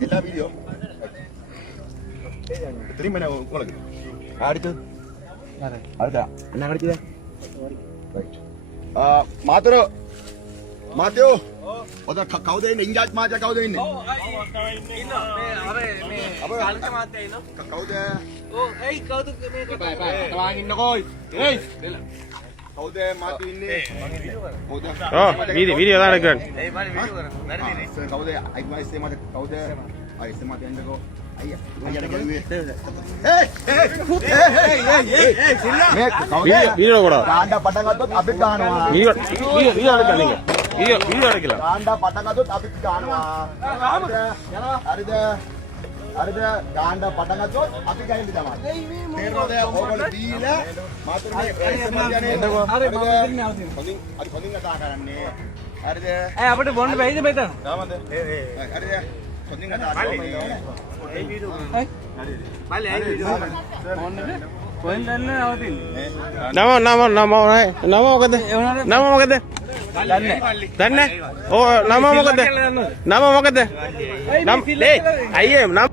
எல்லா வீடியோ திரும்ப என்ன உங்களுக்கு அடுத்து அடுத்தா என்ன கிடைக்குது මාතර මාතයෝ ඔද කවුද ඉන්නේ ඉංග්‍රීසි මාත්‍යා කවුද ඉන්නේ ඉන්නවා මේ අර මේ කාලක මාත්‍යා ඉන්නවා කවුද ඔව් එයි කවුද මේ බයි අතවාගෙන ඉන්නකෝ එයි කවුද මාතු ඉන්නේ කවුද වීඩියෝ දාන්න ගන්න එයි බලන්න වීඩියෝ කරන්න නැරදිනේ කවුද අයිස් මාත් කවුද අයිස් මාත් යන්නකෝ අයියා ගලුවේ වීඩියෝ කොටා කාණ්ඩා පටන් ගත්තොත් අපි ගන්නවා වීඩියෝ අරගෙන වීඩියෝ අරගෙන කාණ්ඩා පටන් ගත්තොත් අපි ගන්නවා හරිද හරිද කාණ්ඩා පටන් ගත්තොත් අපි ගහින්න තමයි තේරෙනවද ඕගොල්ලෝ දීලා මාතෘ මේ හරි මම දෙන්නේ අවදින හොඳින් කතා කරන්නේ හරිද අපිට බොන්න බැයිද මෙතන තාමද හරිද හොඳින් කතා කරන්නේ ඒ වීඩියෝ හරි මල්ලි ඒ වීඩියෝ ඕන්නේ කොහෙන්ද අවදින්නේ නම මොකද නම මොකද දන්නේ ඕ නම මොකද නම මොකද නම් අයියේ නම